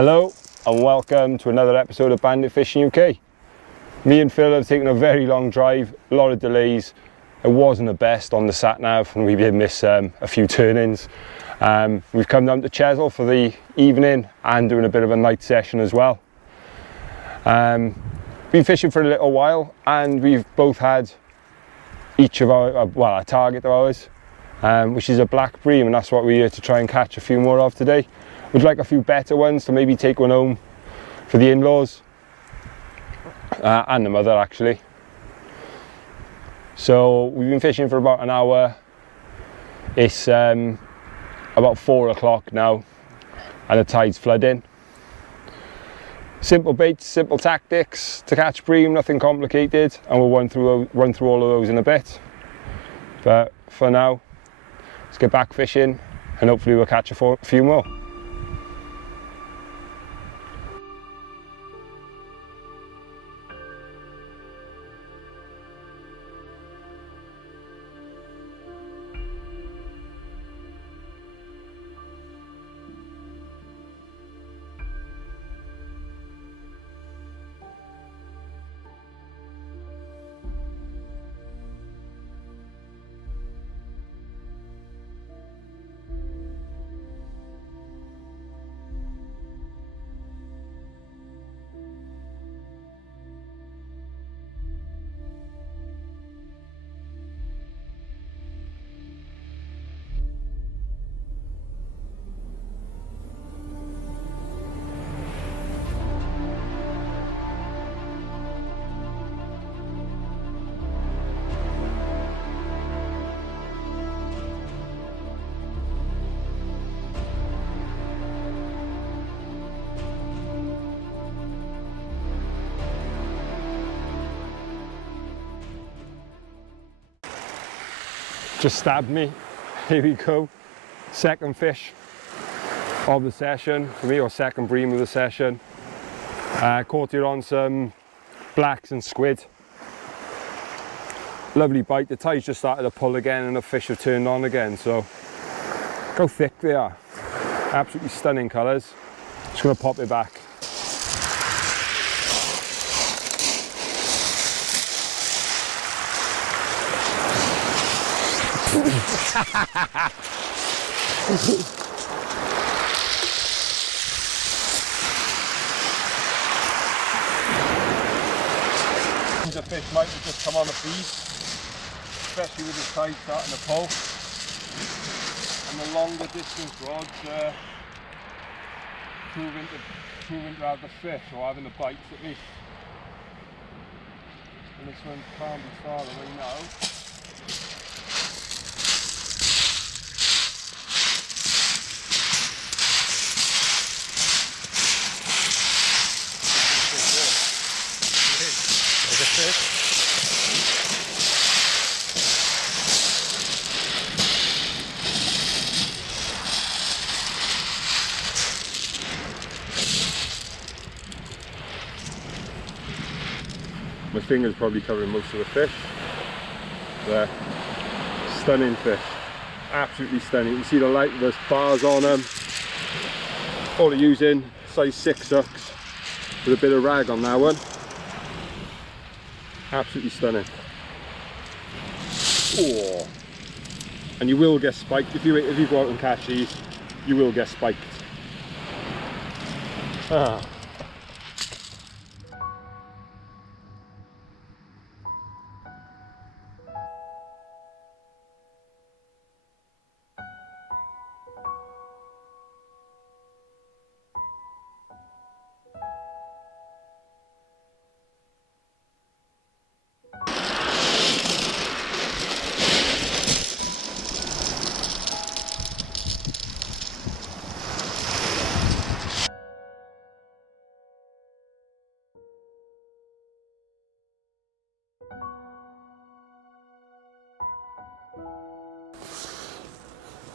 Hello and welcome to another episode of Bandit Fishing UK. Me and Phil have taken a very long drive, a lot of delays. It wasn't the best on the sat nav and we did miss a few turn-ins. We've come down to Chesil for the evening and doing a bit of a night session as well. Been fishing for a little while and we've both had each of our target of ours, which is a black bream, and that's what we're here to try and catch a few more of today. We'd like a few better ones to maybe take one home for the in-laws and the mother actually. So we've been fishing for about an hour. It's about 4 o'clock now and the tide's flooding. Simple baits, simple tactics to catch bream, nothing complicated, and we'll run through all of those in a bit. But for now, let's get back fishing and hopefully we'll catch a few more. Just stabbed me. Here we go. Second fish of the session for me, or second bream of the session. Caught it on some blacks and squid. Lovely bite. The tide's just started to pull again and the fish have turned on again. So look how thick they are. Absolutely stunning colours. Just going to pop it back. The fish might have just come on the feed, especially with the tide starting to pull, and the longer distance rods proving to have the fish, or having the bites at least. And this one can't be far away now. My finger's probably covering most of the fish. There. Stunning fish. Absolutely stunning. You can see the light, there's bars on them. All I'm using, size 6 hooks with a bit of rag on that one. Absolutely stunning. Oh. And you will get spiked if you go out and catch these. You will get spiked. Ah.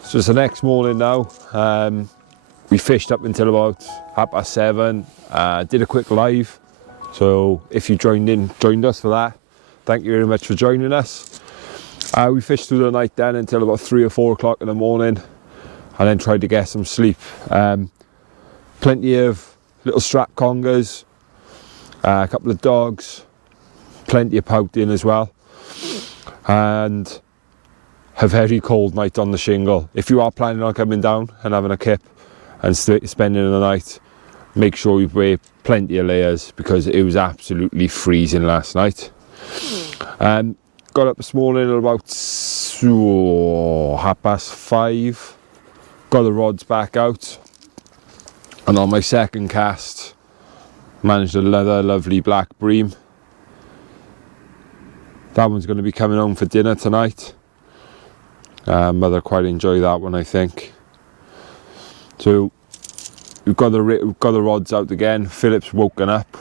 So it's the next morning now. We fished up until about 7:30. Did a quick live. So if you joined us for that, thank you very much for joining us. We fished through the night then until about 3 or 4 o'clock in the morning, and then tried to get some sleep. Plenty of little strap congers, a couple of dogs, plenty of pout in as well, and a very cold night on the shingle. If you are planning on coming down and having a kip and spending the night, make sure you wear plenty of layers because it was absolutely freezing last night. Got up this morning at about 5:30, got the rods back out, and on my second cast managed another lovely black bream. That one's going to be coming home for dinner tonight. Mother quite enjoy that one, I think. So we've got the rods out again. Philip's woken up.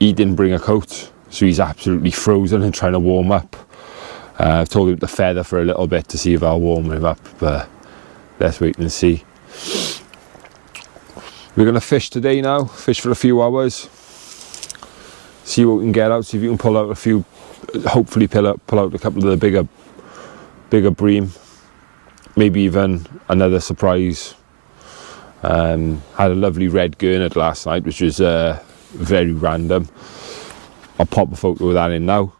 He didn't bring a coat, so he's absolutely frozen and trying to warm up. I've told him to feather for a little bit to see if I'll warm him up, but let's wait and see. We're going to fish today now, fish for a few hours, see what we can get out, see if we can pull out a few, hopefully pull out a couple of the bigger bream, maybe even another surprise. Had a lovely red gurnard last night, which was very random. I'll pop a photo of that in now.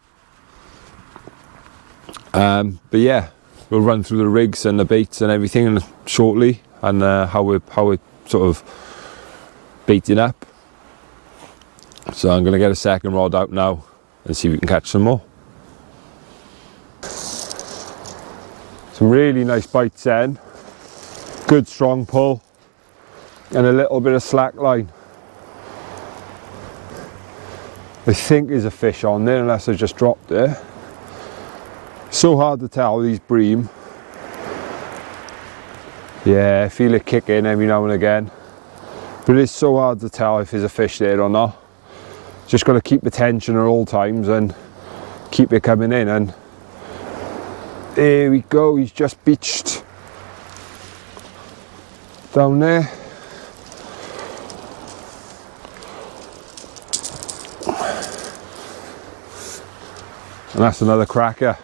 But yeah, we'll run through the rigs and the baits and everything shortly, and how we're sort of baiting up. So I'm going to get a second rod out now and see if we can catch some more. Some really nice bites then, good strong pull and a little bit of slack line. I think there's a fish on there unless I just dropped it. So hard to tell these bream. Yeah, I feel it kick in every now and again, but it's so hard to tell if there's a fish there or not. Just got to keep the tension at all times and keep it coming in, and there we go, he's just beached down there. And that's another cracker.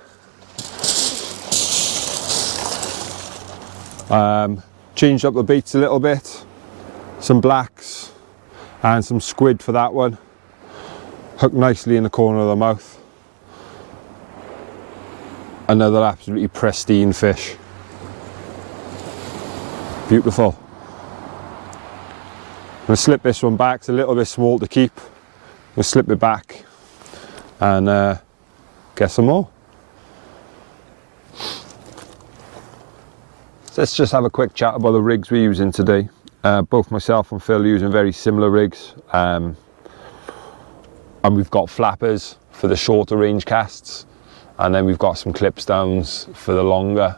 Changed up the baits a little bit, some blacks and some squid for that one. Hooked nicely in the corner of the mouth. Another absolutely pristine fish. Beautiful. I'm going to slip this one back, it's a little bit small to keep. I'm going to slip it back and get some more. Let's just have a quick chat about the rigs we're using today. Both myself and Phil are using very similar rigs, and we've got flappers for the shorter range casts, and then we've got some clips downs for the longer.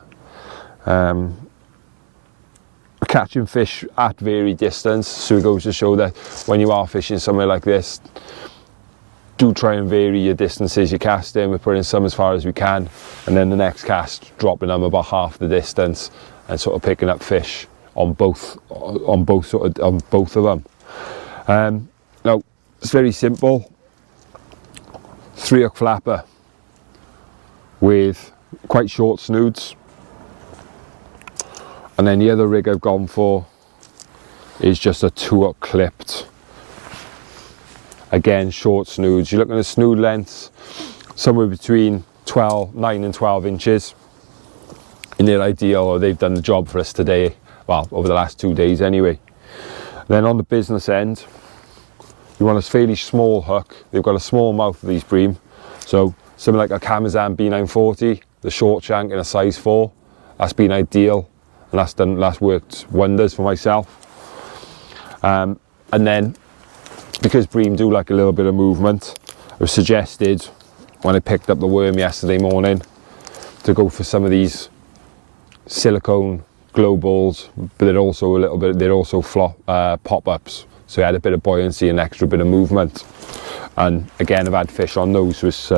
Catching fish at varied distance, so it goes to show that when you are fishing somewhere like this, do try and vary your distances you cast in. We're putting some as far as we can, and then the next cast dropping them about half the distance and sort of picking up fish on both of them. Now it's very simple. 3-hook flapper with quite short snoods, and then the other rig I've gone for is just a 2-hook clipped. Again, short snoods. You're looking at snood lengths somewhere between 9 and 12 inches. In their ideal, or they've done the job for us today, well, over the last 2 days anyway. Then on the business end, you want a fairly small hook. They've got a small mouth of these bream, so something like a Kamazan B940, the short shank in a size 4, that's been ideal, and that's worked wonders for myself. And then, because bream do like a little bit of movement, I was suggested when I picked up the worm yesterday morning to go for some of these silicone glow balls, but they're also pop-ups, so I had a bit of buoyancy and extra bit of movement. And again, I've had fish on those, so it's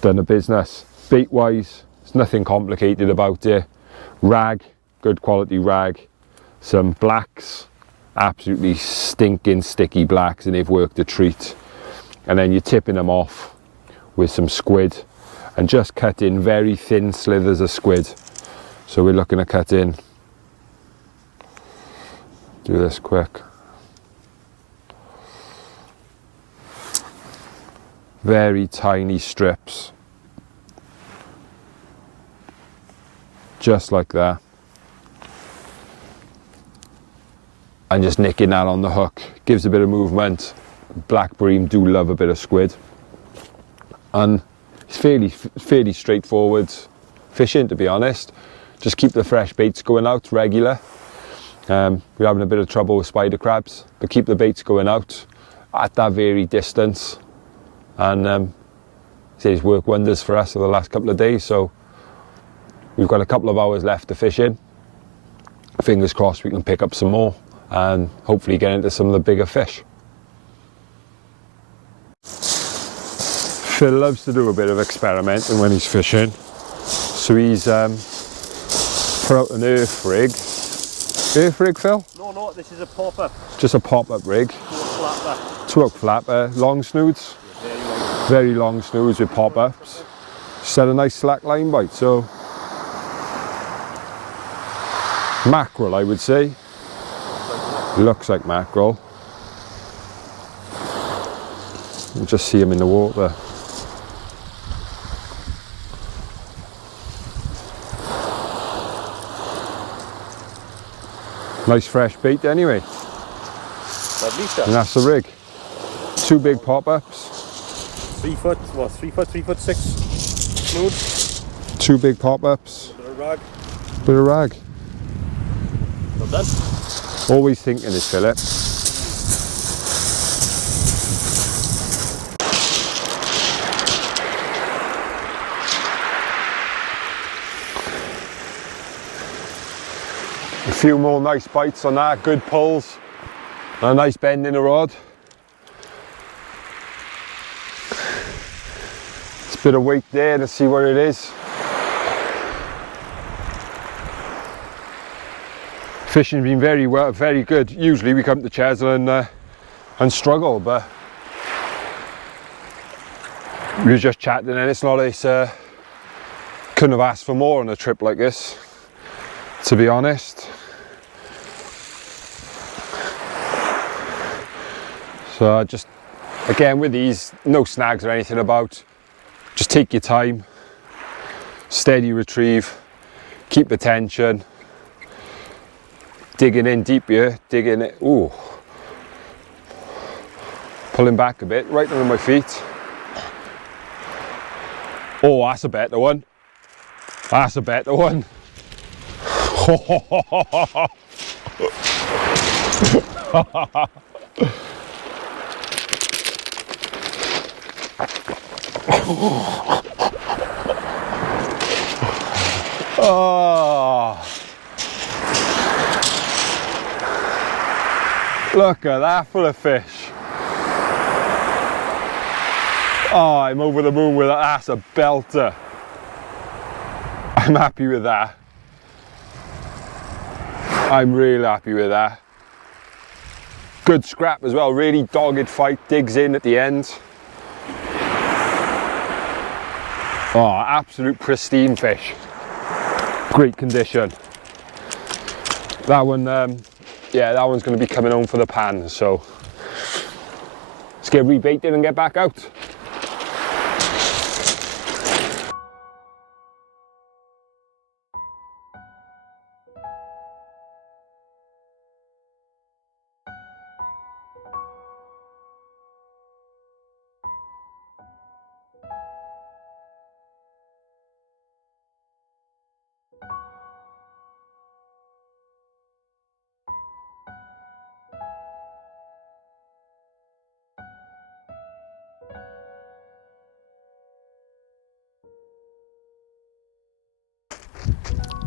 done the business. Bait wise, there's nothing complicated about it. Rag, good quality rag, some blacks, absolutely stinking sticky blacks, and they've worked a treat. And then you're tipping them off with some squid, and just cut in very thin slithers of squid. So we're looking at cutting do this quick. Very tiny strips. Just like that. And just nicking that on the hook. Gives a bit of movement. Black bream do love a bit of squid. And it's fairly straightforward fishing, to be honest. Just keep the fresh baits going out regular. We're having a bit of trouble with spider crabs, but keep the baits going out at that varied distance. And it's worked wonders for us for the last couple of days. So we've got a couple of hours left to fish in. Fingers crossed we can pick up some more and hopefully get into some of the bigger fish. Phil loves to do a bit of experimenting when he's fishing. So he's put out an earth rig. Earth rig, Phil? No, this is a pop-up. Just a pop-up rig. 2-hook flapper, long snoods. Very long snoods with pop-ups. Set a nice slack line bite, so mackerel, I would say. Looks like mackerel. You just see him in the water. Nice fresh bait anyway. Lovely stuff. And that's the rig. 2 big pop-ups. 3 foot, what, 3 foot, 3'6" snood. 2 big pop-ups. Bit of rag. Bit of rag. Well done. Always thinking this, Philip. A few more nice bites on that, good pulls. And a nice bend in the rod. It's a bit of weight there to see what it is. Fishing's been very good. Usually we come to Chesil and struggle, but we were just chatting and it's not couldn't have asked for more on a trip like this, to be honest. So just, again with these, no snags or anything about, just take your time, steady retrieve, keep the tension. Digging in deep here, digging it, ooh. Pulling back a bit, right under my feet. Oh, that's a better one. That's a better one. Oh. Look at that full of fish. Oh, I'm over the moon with that. That's a belter. I'm happy with that. I'm really happy with that. Good scrap as well, really dogged fight, digs in at the end. Oh, absolute pristine fish. Great condition. That one, yeah, that one's going to be coming home for the pan, so let's get rebaited and get back out.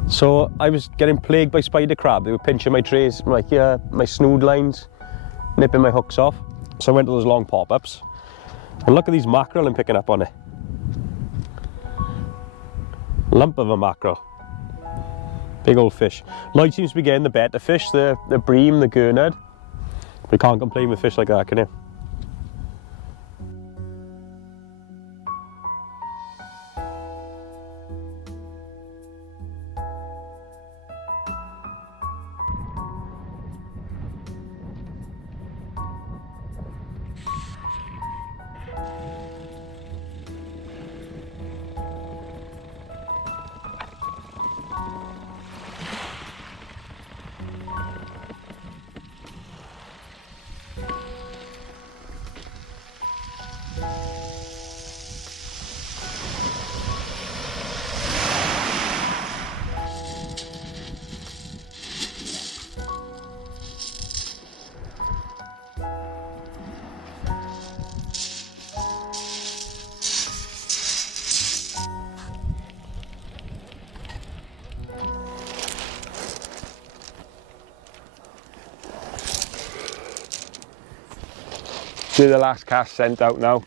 So I was getting plagued by spider crab. They were pinching my trays, my snood lines, nipping my hooks off. So I went to those long pop-ups. And look at these mackerel I'm picking up on it. Lump of a mackerel. Big old fish. Lloyd seems to be getting the better fish, the bream, the gurnard. We can't complain with fish like that, can you? We're the last cast sent out now,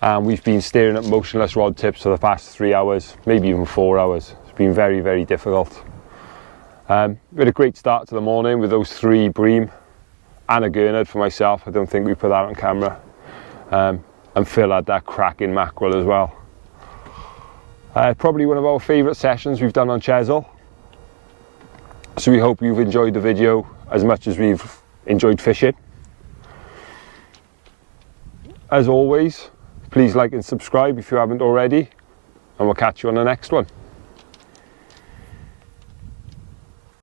and we've been staring at motionless rod tips for the past 3 hours, maybe even 4 hours. It's been very, very difficult. We had a great start to the morning with those 3 bream and a gurnard for myself. I don't think we put that on camera. And Phil had that cracking mackerel as well. Probably one of our favourite sessions we've done on Chesil. So we hope you've enjoyed the video as much as we've enjoyed fishing. As always, please like and subscribe if you haven't already, and we'll catch you on the next one.